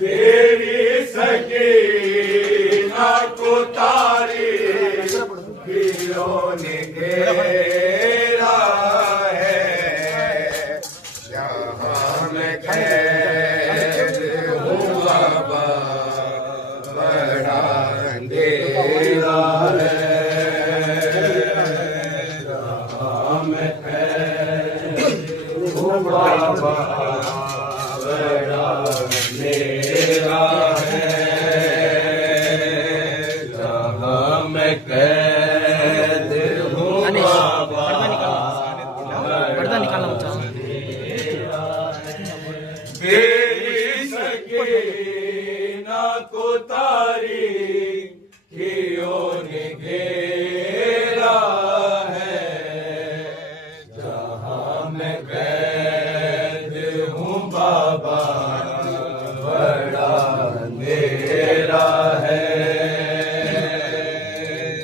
तेरी सकीना को तारी पीरों ने घेरा है, यहाँ मैं कैद हूँ बाबा, बड़ा अंधेरा है, यहाँ मैं कैद हूँ बाबा, बड़ा अंधेरा है, जहाँ मैं कैद हूँ बाबा, पर्दा निकालना बच्चा। तेरी सकीना को तारी खियों ने घेरा है, जहाँ मैं कैद हूँ बाबा, बड़ा अंधेरा है,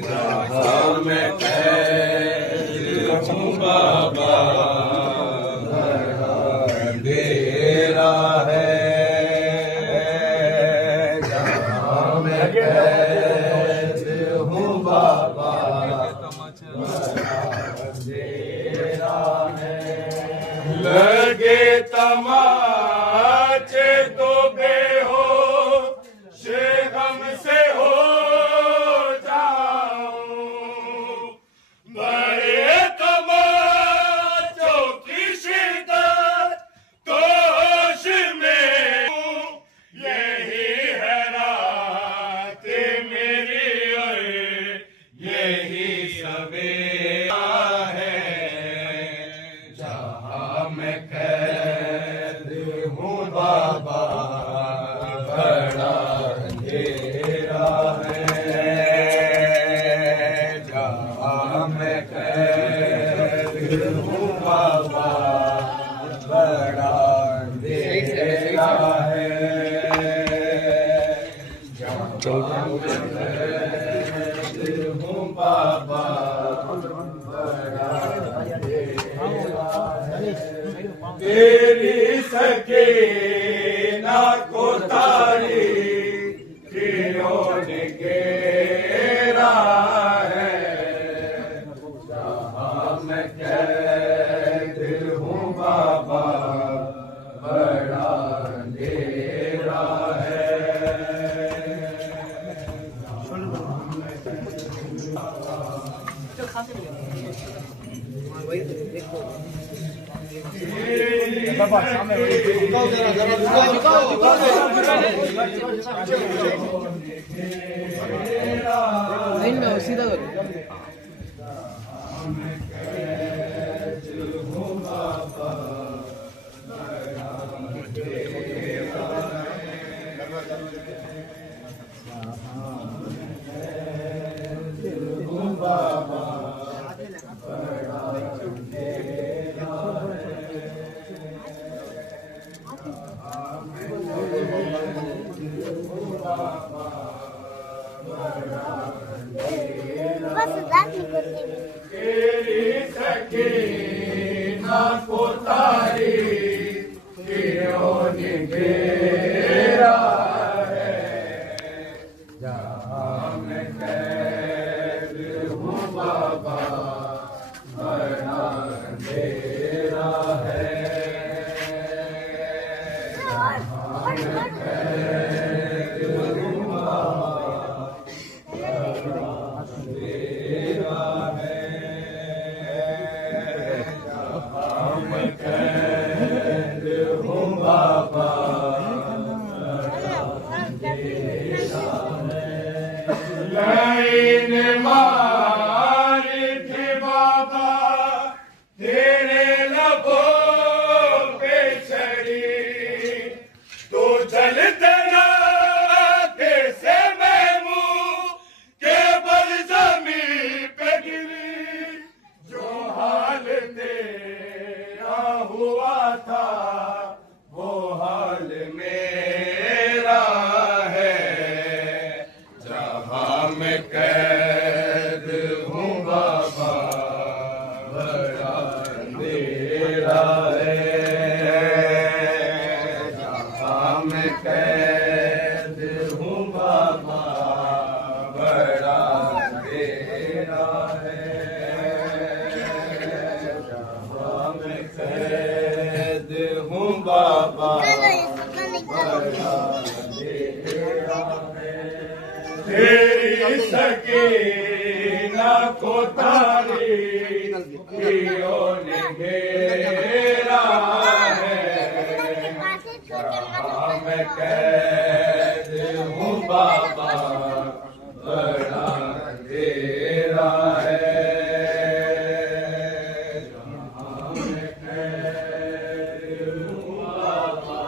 जहाँ मैं कैद हूँ बाबा, बड़ा अंधेरा है, जहाँ मैं कैद हूँ बाबा, बड़ा अंधेरा है, लगे तमाचे तो बेहोश गम से हो जाऊं, बड़े तमाचों की शिद्दत तो होश में हूं, यही है रात मेरी और यही सवेरा है, जहाँ मैं कैद हूँ बाबा, बड़ा अंधेरा है, जहाँ मैं कैद हूँ बाबा, बड़ा अंधेरा है, जहाँ मैं कैद हूँ बाबा, बड़ा अंधेरा है, तेरी सकीना को तारी खियों ने घेरा है, जहाँ मैं कैद हूँ बाबा, बड़ा अंधेरा है, बाबा सामने झुकाओ, जरा झुकाओ। लाइन में सीधा करो। तेरी सकीना को तारी खियों ने घेरा है, जहाँ मैं कैद हूँ बाबा, बड़ा अंधेरा है, जहाँ मैं कैद हूँ बाबा, बड़ा अंधेरा लाइन मारी थी बाबा तेरे लबों पे चढ़ी तो जल तेरा कैसे मैं मुंह के बल जमीन पे गिरी जो हाल तेरा हुआ था वो हाल मेरा है जहां मैं कैद हूँ बाबा बड़ा अंधेरा है जहां मैं कैद हूँ बाबा बड़ा अंधेरा है जहां मैं कैद हूँ बाबा तेरी सकीना को तारी पियों ने घेरा है जहाँ मैं कैद हूँ बाबा बड़ा अंधेरा है जहाँ मैं कैद हूँ बाबा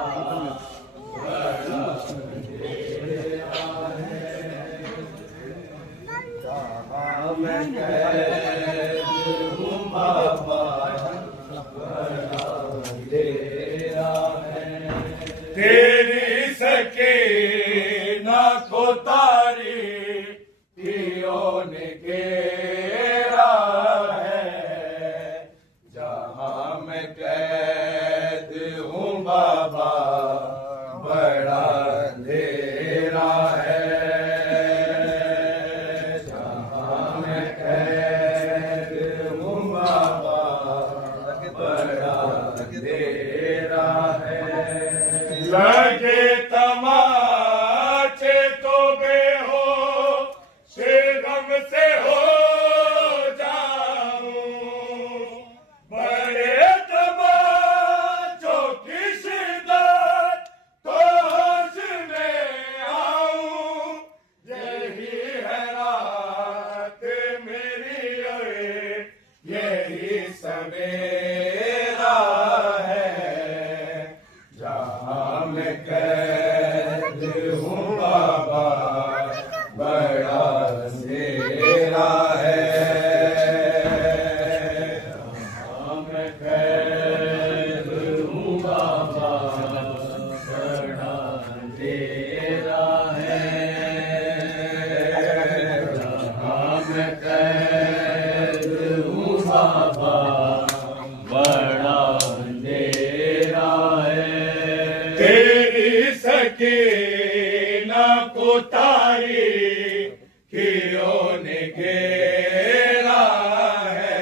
बड़ा अंधेरा है जहाँ मैं कैद हूँ बाबा बड़ा अंधेरा है तेरी सकीना को तारी पियों ने घेरा है जहाँ मैं कैद हूँ बाबा बड़ा अंधेरा है जहाँ मैं कैद हूँ बाबा बड़ा अंधेरा है लगे तमाचे तो बेहोश गम से हो जाऊं बड़े तमाचों की शिद्दत तो होश में आऊं यही है रात मेरी यही सवेरा है जहाँ मैं कैद हूँ बाबा बड़ा अंधेरा है जहाँ मैं कैद हूँ बाबा बड़ा अंधेरा है जहाँ मैं कैद हूँ बाबा बड़ा अंधेरा है तेरी सकीना को तारी कियों ने घेरा है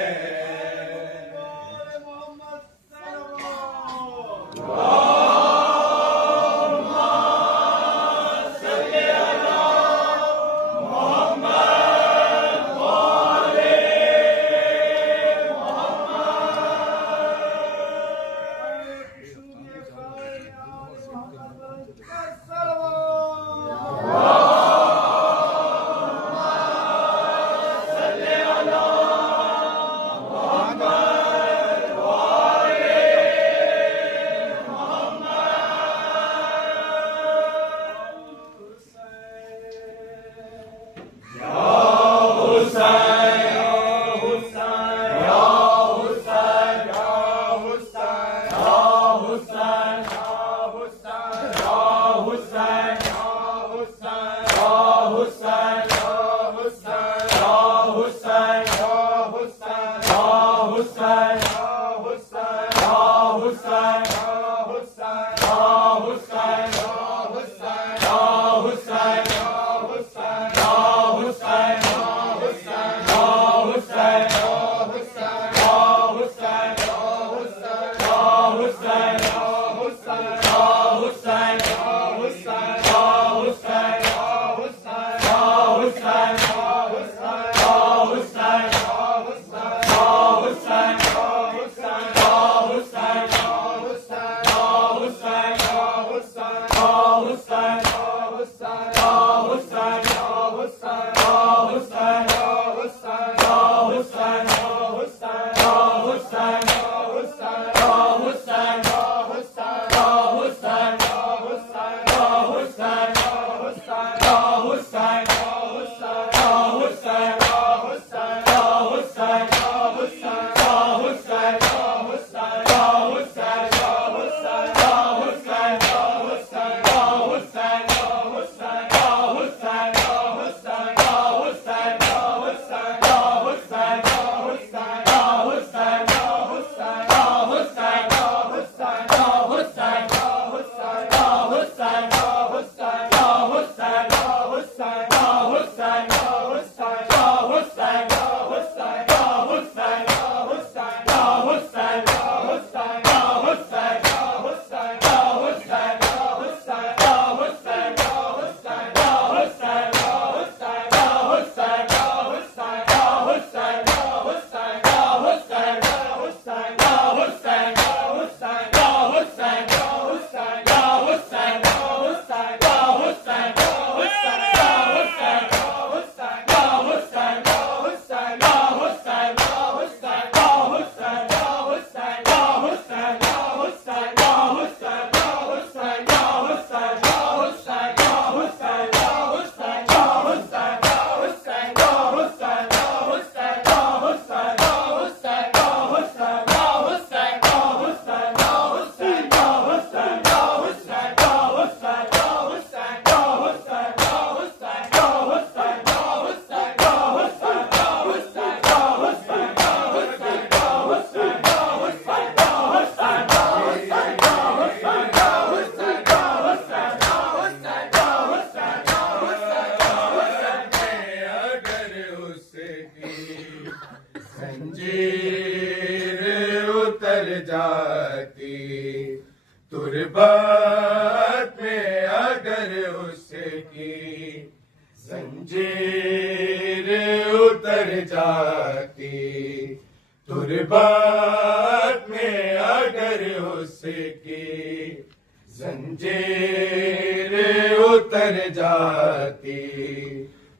जाती, तुरबात में अगर उसकी जंजीर उतर जाती,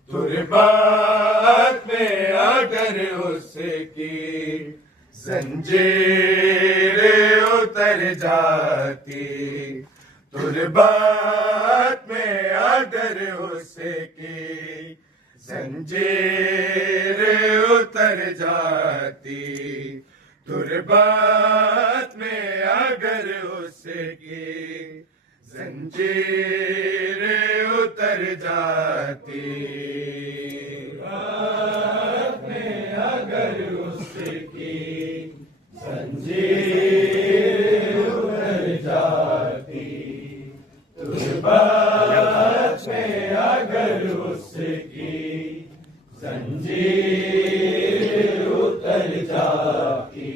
तुरबात में अगर उसकी जंजीर उतर जाती, तुरबात में अगर उसकी जंजीर उतर जाती, तुरबात में अगर उसकी जंजीर उतर जाती, तुरबात में अगर उसकी जंजीर उतर जाती, तुरबात में अगर उसकी जंजीर उतर जाती,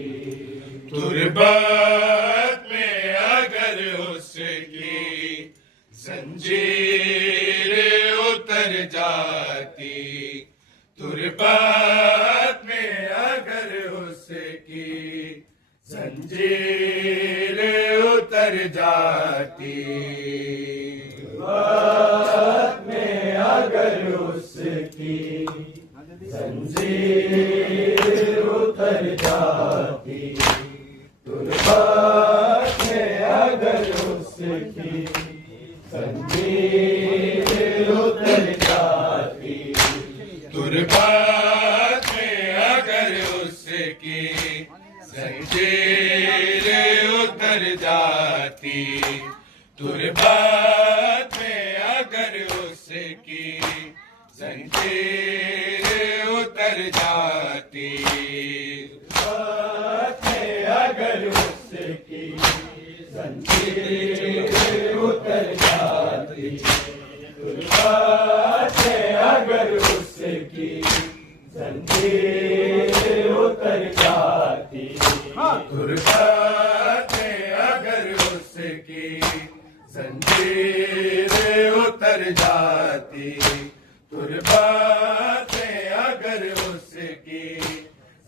तुरबात में अगर उसकी जंजीर उतर जाती, तुरबात में अगर उसकी जंजीर उतर जाती, तुरबात में अगर उसकी जंजीर उतर जाती, तुरबात में अगर उसकी जंजीर उतर जाती, तुरबात में अगर उसकी जंजीर उतर जाती, तुरबात में अगर उसकी जंजीर उतर जाती, तुरबात में अगर उसकी जंजीर उतर जाती, तुरबात में अगर उसकी जंजीर उतर जाती, तुरबात में अगर उसकी जंजीर उतर जाती, तुरबात में अगर उसकी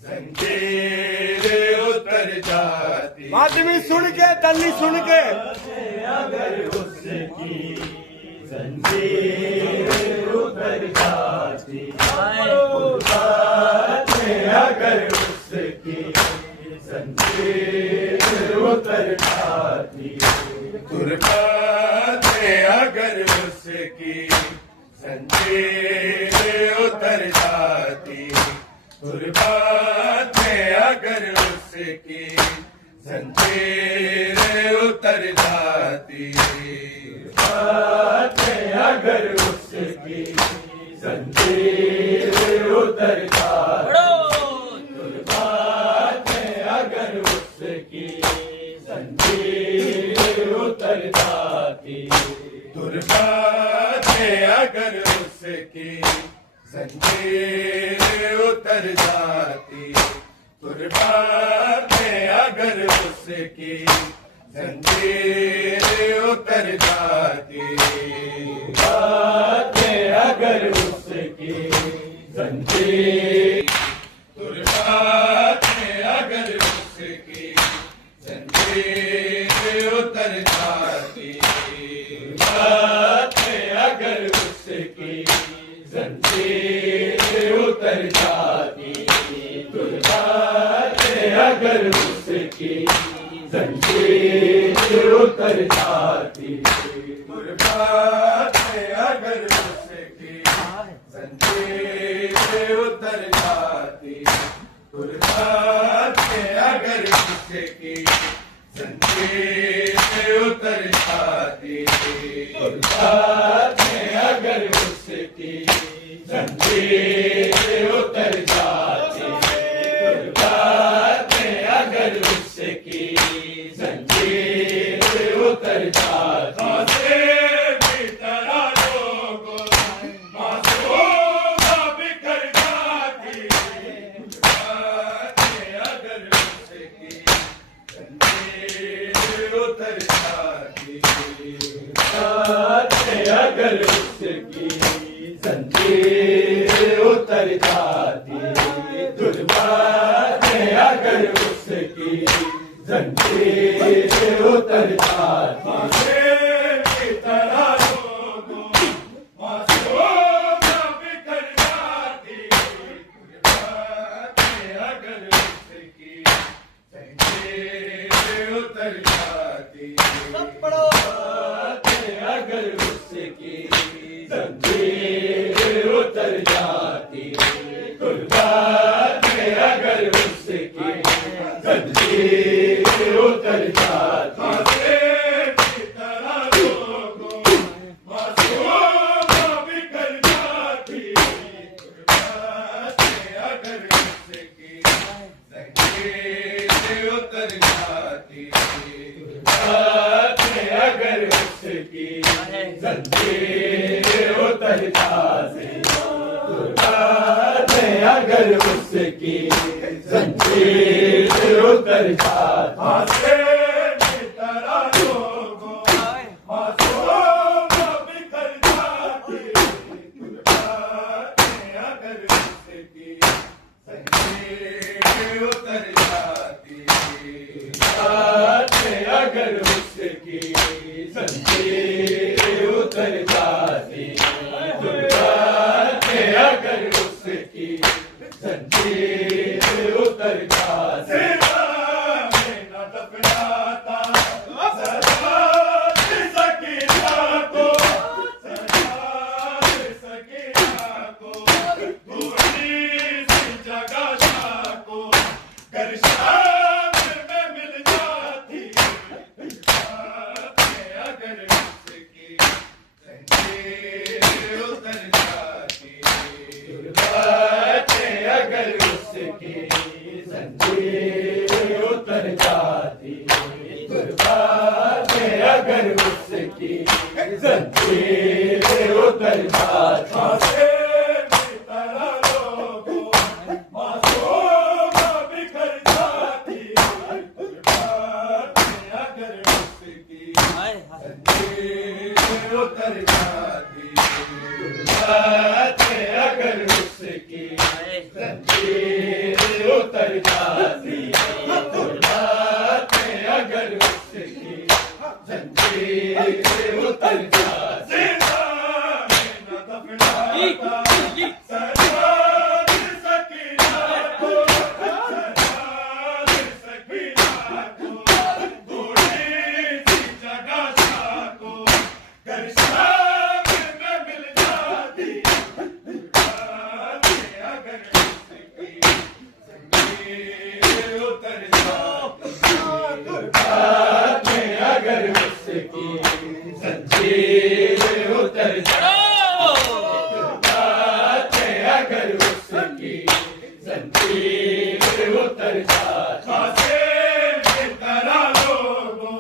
जंजीर उतर जाती, माध्यमी सुन के तल्ली सुन के अगर उसकी जंजीर उतर जाती, तुरबात में अगर उसकी जंजीर उतर जाती, तुरबात में अगर उसकी जंजीर उतर जाती, तुरबात में अगर उसकी जंजीर उतर जाती, तुरबात में अगर उसकी जंजीर उतर जाती, तुरबात में अगर उसकी जंजीर उतर जाती, तुरबात में अगर उसकी जंजीर उतर जाती, तुरबात में अगर उसकी जंजीर उतर जाती, तुरबात में अगर उसकी जंजीर, तुरबात में अगर उसकी जंजीर उतर जाती, तुरबात में अगर उसकी जंजीर उतर जाती, तुरबात में अगर उसकी जंजीर उतर जाती, तुरबात में अगर उसकी जंजीर उतर जाती, तुरबात में अगर उसकी जंजीर उतर जाती, तुरबात में अगर उसकी जंजीर उतर जाती, तुरबात में अगर उसकी जंजीर उतर जाती, बिखर जाती, तुरबात में अगर उसकी जंजीर उतर जाती, तुरबात में अगर उसकी जंजीर उतर जाती, जंजीर उतर जाती, शेर की तरह लोगों मासूम बिखर जाती, बातें अगर उसकी जंजीर उतर जाती, बातें अगर उसकी जंजीर उतर जाती, बातें अगर उसकी जंजीर उतर जाती, शेर की तरह लोगों मासूम बिखर जाती, बातें अगर उसकी जंजीर उतर जाती, बातें अगर उसकी जंजीर उतर जाती, बातें अगर उसकी जंजीर उतर जाती, शेर की तरह लोगों मासूम बिखर जाती, बातें अगर उसकी जंजीर उतर जाती, बातें अगर उसकी जंजीर उतर जाती, बातें अगर उसकी जंजीर उतर जाती, न दफनाता सजाद सकीना को, सजाद सकीना को, थोड़ी सी जगह को कर शाम में मिल जाती, बातें अगर उसकी जंजीर उतर जाती, बातें अगर उसकी जंजीर उतर जाती, बातें अगर उसकी जंजीर उतर जाती, शेर की तरह लोगों मासूम बिखर जाती, बातें अगर उसकी जंजीर उतर जाती, बातें अगर उसकी जंजीर उतर जाती, बातें अगर उसकी जंजीर उतर जाती, न दफनाता सजाद सकीना को, सजाद सकीना को, थोड़ी सी जगह को कर शाम में मिल जाती, बातें अगर उसकी जंजीर उतर जाती, बातें अगर उसकी जंजीर उतर जाती, बातें अगर उसकी जंजीर उतर जाती, शेर की तरह लोगों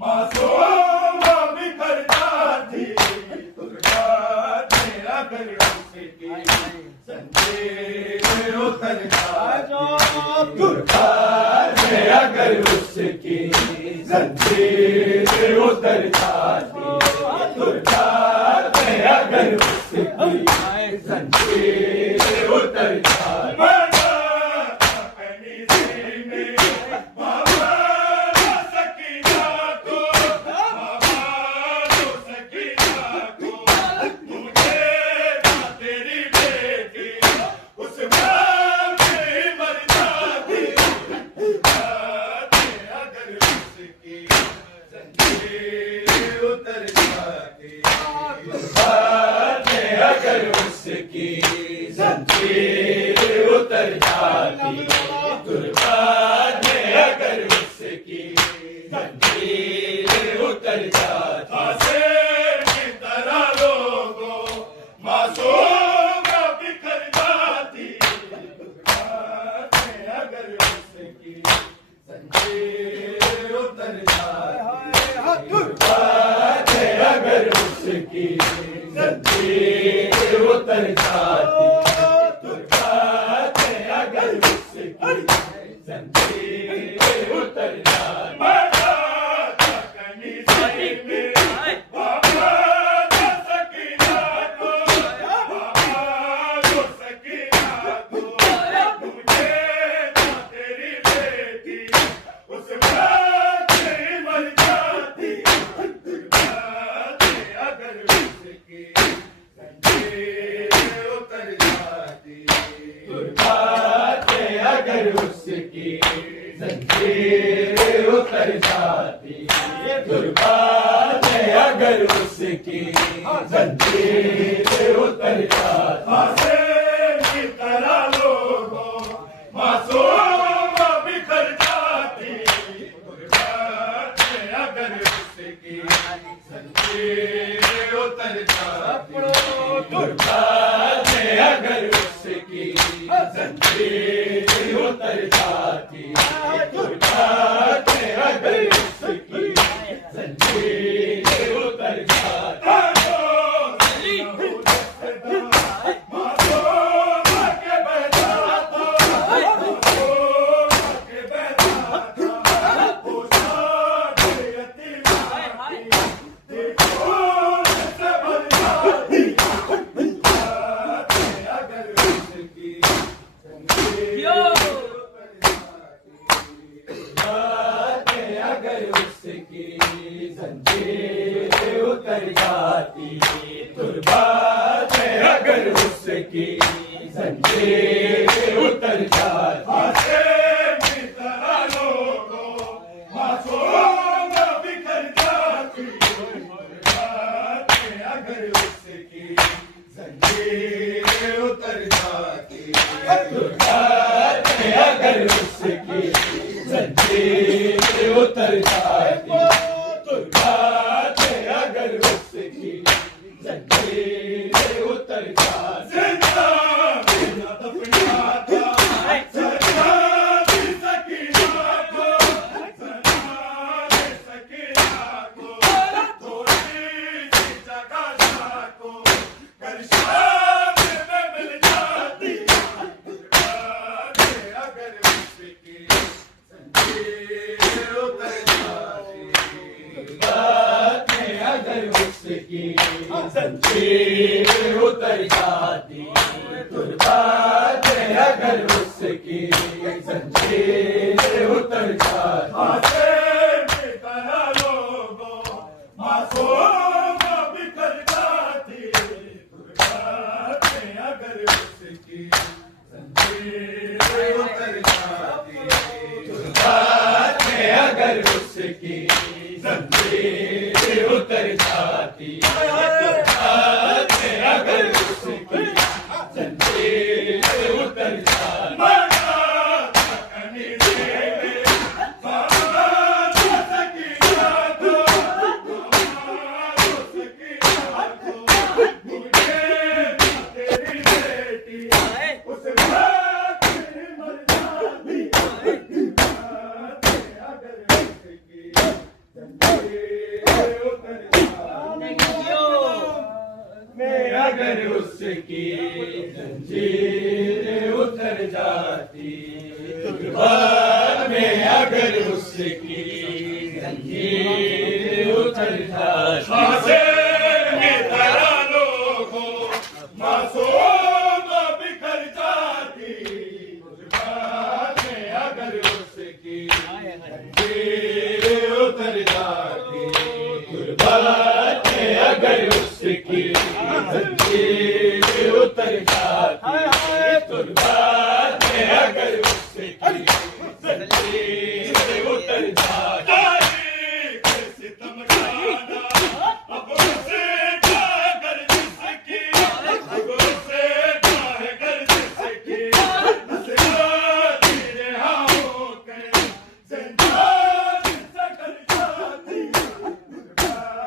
मासूम बिखर जाती, बातें अगर उसकी जंजीर उतर जाती, बातें अगर उसकी जंजीर उतर जाती, बातें अगर उसकी जंजीर उतर जाती, मना अपनी सीने बाबा सकीना को, बाबा सकीना को, मुझे तेरी बेटी उस माँ में मर जाती, बातें अगर उसकी जंजीर उतर जाती, बातें अगर उसकी जंजीर उतर जाती, बातें अगर उसकी जंजीर उतर जाती, शेर की तरह लोगों मासूम बिखर जाती, बातें अगर उसकी जंजीर उतर जाती, बातें अगर उसकी जंजीर उतर जाती, बातें अगर उसकी जंजीर अगर उसकी जंजीर उतर जाती, कुर्बान अगर उसकी जंजीर उतर जाती, फांसे की तरह लोगों मासूम बिखर जाती, कुर्बान अगर उसकी जंजीर उतर जाती, कुर्बान अगर उसकी जंजीर उतर जाती, कुर्बान अगर उसकी जंजीर उतर जाती, अगर उसकी जंजीर उतर जाती, कुर्बान अगर उसकी जंजीर उतर जाती, फांसे की तरह लोगों मासूम बिखर जाती, कुर्बान अगर उसकी जंजीर उतर जाती, कुर्बान अगर उसकी जंजीर उतर जाती, कुर्बान अगर उसकी जंजीर उतर जाती, जिंदा बिना दफनाता सरदार सकीना को, सरदार सकीना को, थोड़ी सी जगह को कर शाम में मिल जाती, कुर्बान अगर उसकी जंजीर उतर जाती, कुर्बान अगर उसकी जंजीर उतर जाती, कुर्बान अगर उसकी जंजीर उतर जाती, फांसे की तरह लोगों मासूम बिखर जाती, कुर्बान अगर उसकी जंजीर उतर जाती, कुर्बान अगर उसकी जंजीर उतर जाती, कुर्बान अगर उसकी जंजीर उतर जाती, मना सकनी देवे बाबा सकीना को, बाबा सकीना को, मुझे तेरी बेटी उस रात में मर जाती, अगर उसकी जंजीर उतर जाती, अगर उसकी जंजीर उतर जाती, कुर्बान में अगर उसकी जंजीर उतर जाती, फांसे की तरह लोगों मासूम बिखर जाती, कुर्बान अगर उसकी जंजीर उतर जाती, कुर्बान अगर उसकी जंजीर उतर जाती, कुर्बान अगर उसकी जंजीर उतर जाती, तारीख सितम खाना अब उसे क्या कर जिसकी, अब उसे क्या कर जिसकी, नस्लाती रिहा होकर ज़िंदान से कर जाती,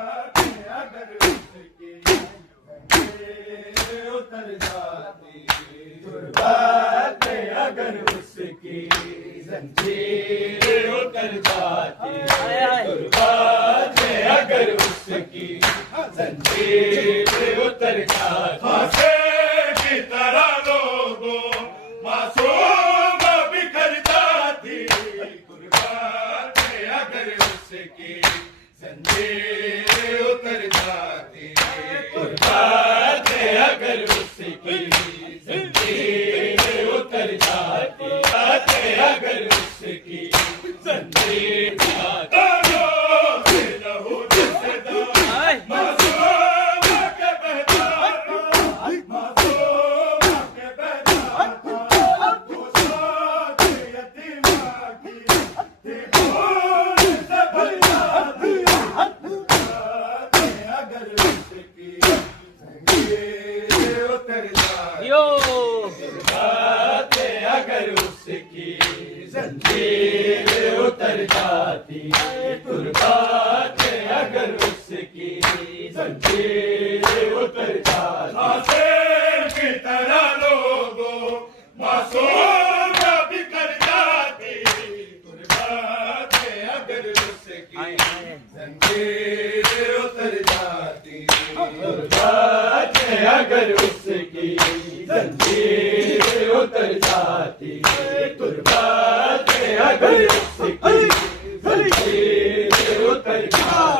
कुर्बान अगर उसकी जंजीर उतर जाती, कुर्बान अगर उसकी जंजीर उतर जाती, कुर्बान अगर उसकी जंजीर उतर जाती, फांसे की तरह लोगों मासूम बिखर जाती, कुर्बान अगर उसकी जंजीर उतर जाती, कुर्बान अगर उसकी जंजीर उतर जाती, अगर उसकी जंजीर जाती, तारों से लहू जिसदा मासूम के बहता उसकी जंजीर उतर जाती, कुर्बाते अगर उसकी जंजीर उतर जाती। आसिम की तरह लोगों मासूम बिखर जाती, कुर्बाते अगर उसकी जंजीर उतर जाती, कुर्बाते अगर उसकी जंजीर उतर जाती, कुर्बाते अगर उसकी जंजीर उतर जाती।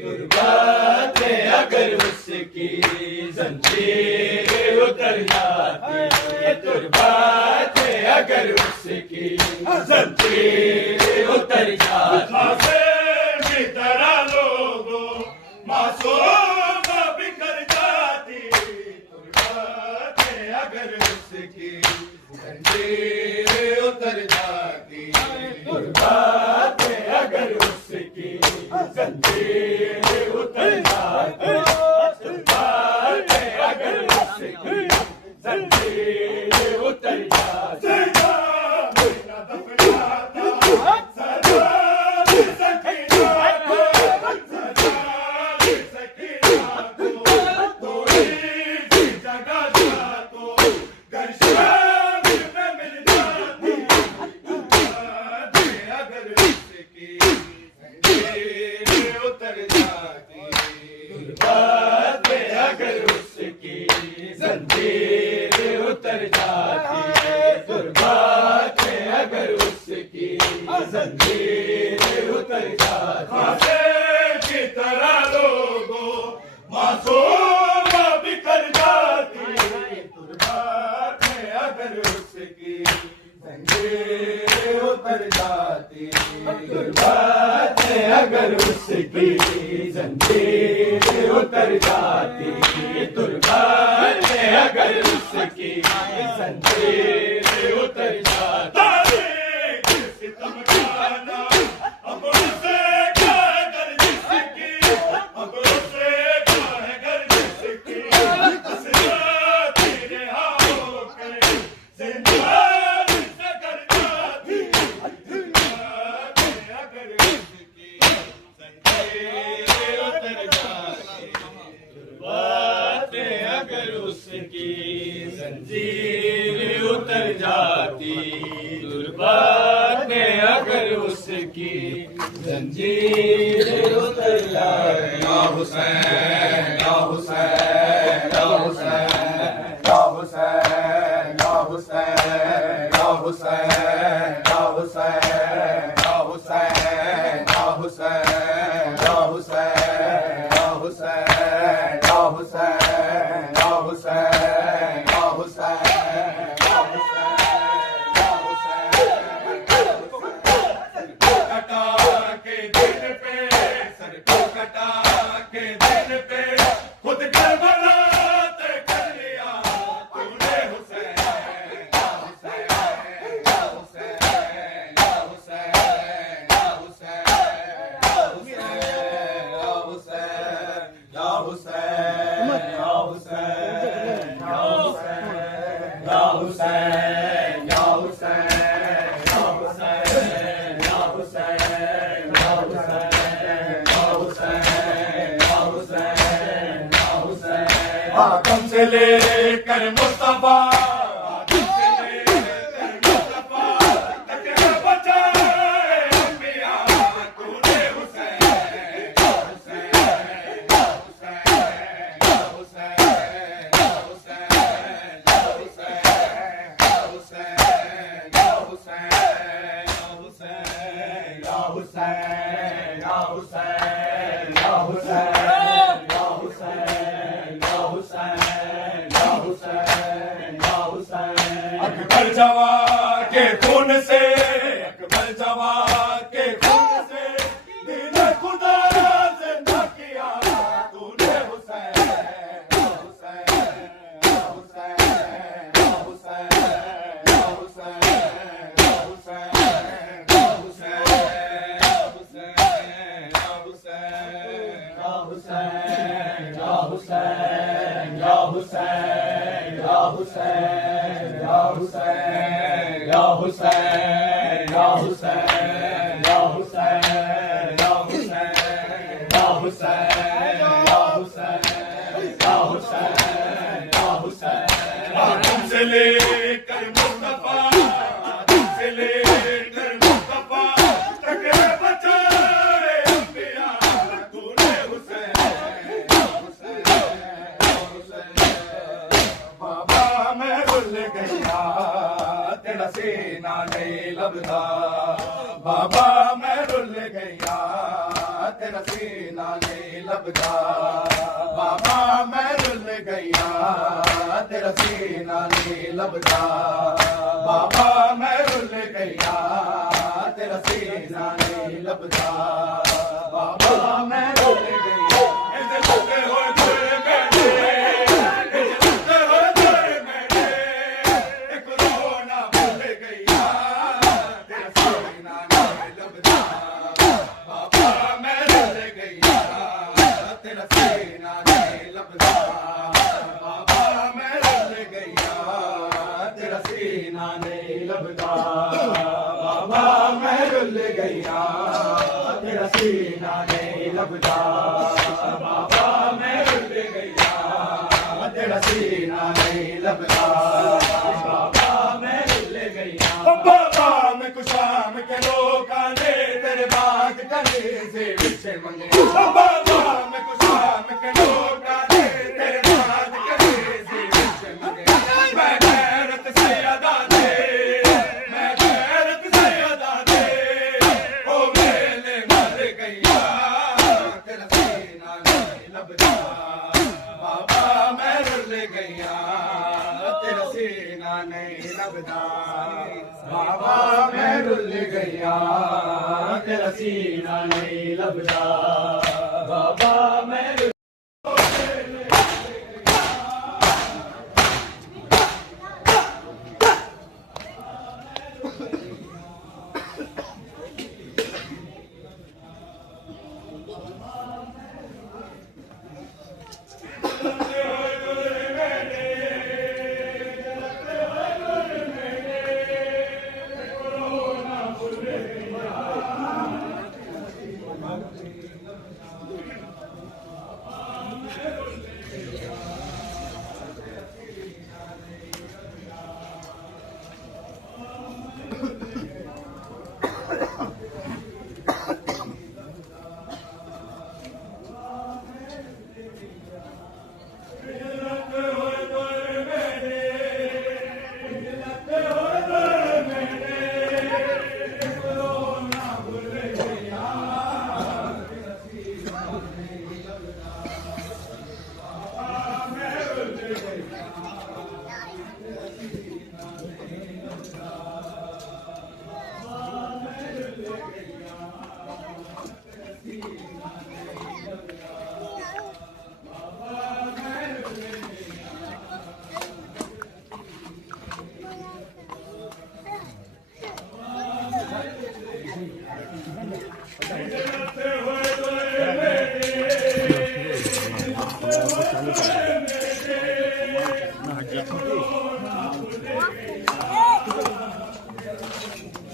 कुर्बाते अगर उसकी जंजीर उतर जाती, कुर्बाते अगर उसकी जंजीर उतर जाती। आसिम की तरह लोगों मासूम बिखर जाती, कुर्बाते अगर उसकी जंजीर उतर जाती, कुर्बाते अगर उसकी जंजीर उतर जाती, कुर्बाते अगर उसकी जंजीर उतर जाती। कुर्बाते अगर उसकी जंजीर उतर जाती, कुर्बाते अगर उसकी जंजीर उतर जाती। आसिम की तरह लोगों मासूम बिखर जाती, कुर्बाते अगर उसकी जंजीर उतर जाती, कुर्बाते अगर उसकी जंजीर उतर जाती, कुर्बाते अगर उसकी जंजीर उतर जाती। तारीख सितम खाना अब उससे क्या कर जिसकी, अब उससे क्या है कर जिसकी, हसरत तेरे हाथों के जिंदान से कर जाती, अगर उसकी जंजीर उतर जाती, कुर्बाते अगर उसकी जंजीर उतर जाती, कुर्बाते अगर उसकी जंजीर उतर जाती। या हुसैन या हुसैन या हुसैन या हुसैन या हुसैन या हुसैन या हुसैन या हुसैन या हुसैन या हुसैन या हुसैन या हुसैन या हुसैन या हुसैन कटा के दिन पे सर को कटा के दिन पे खुद करबला ते कर लिया तूने हुसैन या हुसैन या हुसैन या हुसैन या हुसैन या हुसैन या हुसैन या हुसैन या हुसैन या हुसैन या हुसैन आदम से लेकर मुस्तफा, आदम से लेकर मुस्तफा तक बचाए अंबिया तूने हुसैन या हुसैन या हुसैन या हुसैन या हुसैन या हुसैन या हुसैन या हुसैन या हुसैन या हुसैन या हुसैन अकबर जवा के खून से, अकबर जवा के खून से दीन खुदा जिंदा किया हुसैन या हुसैन या हुसैन या हुसैन या हुसैन या हुसैन या हुसैन या हुसैन या हुसैन या हुसैन या हुसैन या हुसैन या हुसैन तुमसे लेकर मुस्तफा तुमसे लेकर मुस्तफा तक बचाए अंबिया तूने हुसैन बाबा मैं भूल गया तेरा सीना नहीं लभदा बाबा मैं भूल गया तेरा सीना नहीं लभदा बाबा मैं भूल गया तेरा सीना नहीं लभदा बाबा मैं भूल गया तेरा सीना नहीं लभदा बाबा मैं भूल गया ऐसे लगे हो तेरे बेटे ऐसे लगे हो तेरे बेटे एक रोना भूल गया तेरा सीना नहीं लभदा बाबा मैं भूल गया तेरा सीना नहीं लभदा बाबा मैं भूल गया तेरा सीना नहीं लभदा बाबा मैं भूल गया तेरा सीना नहीं लभदा बाबा मैं भूल गया तेरा सीना नहीं लभदा बाबा मैं भूल गया बाबा मैं कुशाम के लोग आने तेरे बात करने से पीछे मंगे बाबा मैं कुशाम के लोग आने तेरे बात करने से पीछे मंगे मैं गैरत से अदा दे मैं गैरत से अदा दे ओ मेले मर गया तेरा सीना नहीं लभदा बाबा मैं रुल गया तेरा सीना नहीं लभदा बाबा मैं रुल गया तेरा सीना नहीं लभदा बाबा मैं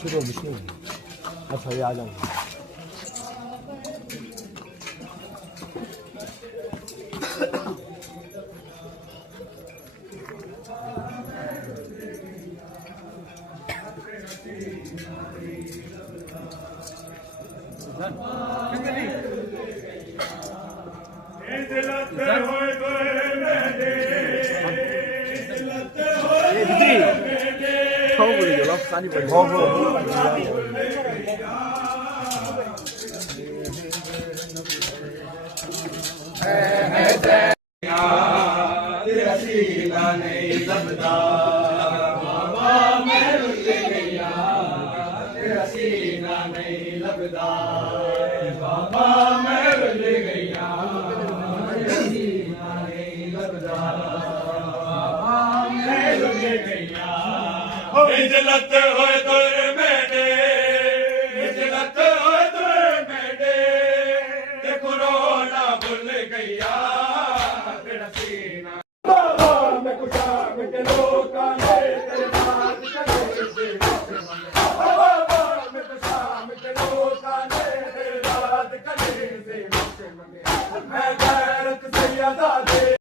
शुरू मशीन अच्छा ये आ जाऊंगा 처음 보는 연락 많이 보여. तेरा सीना नहीं लभदा बाबा मैं रुल गया तेरा सीना नहीं लभदा बाबा मैं रुल गया तेरा सीना नहीं लभदा बाबा मैं रुल गया इजलत होए तुर मेरे इजलत होए तुर मेरे ते कोरोना भुल कन्हैया